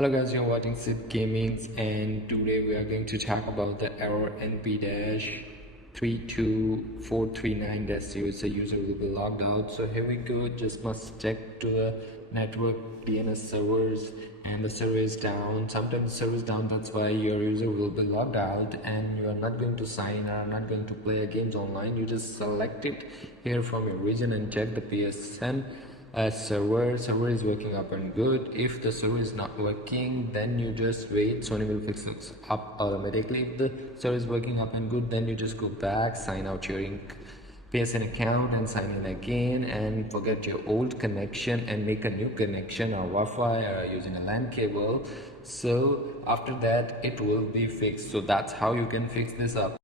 Hello guys, you're watching Sid Gamings, and today we are going to talk about the error NP-32439-0. It's a user will be logged out. So here we go, just must check to the network DNS servers, and the server is down. Sometimes the server is down, that's why your user will be logged out and you are not going to sign or not going to play games online. You just select it here from your region and check the PSN server is working up and good. If the server is not working, then you just wait. Sony will fix it up automatically. If the server is working up and good, then you just go back, sign out your PSN account and sign in again, and forget your old connection and make a new connection or Wi-Fi or using a LAN cable. So after that it will be fixed. So that's how you can fix this up.